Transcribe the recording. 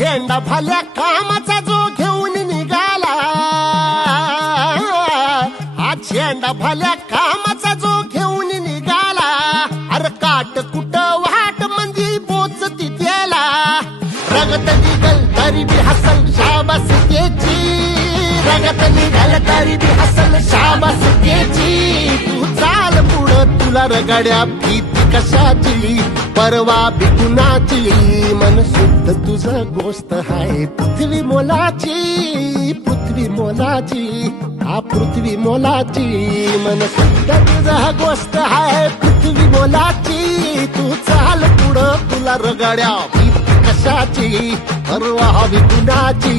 झेंडा भल्या कामाचा जो घेऊन निघाला, हा झेंडा भल्या कामाचा जो घेऊन निघाला, अरे काट कुट वाट म्हणजे पोचती त्याला, रगत निघल तरी बी हसल शाबास त्याची, रगत निघल तरी बी हसल शाबास त्याची. तू चाल पुढं तुला रगड्या भीती कशाची, परवा बी कुणाची, मन शुद्ध तुझं गोष्ट हाय पृथ्वी मोलाची, पृथ्वी मोलाची, हा पृथ्वी मोलाची, मन शुद्ध तुझं गोष्ट हाय पृथ्वी मोलाची. तू चाल पुढं तुला रगड्या भीती कशाची, परवा बी कुणाची.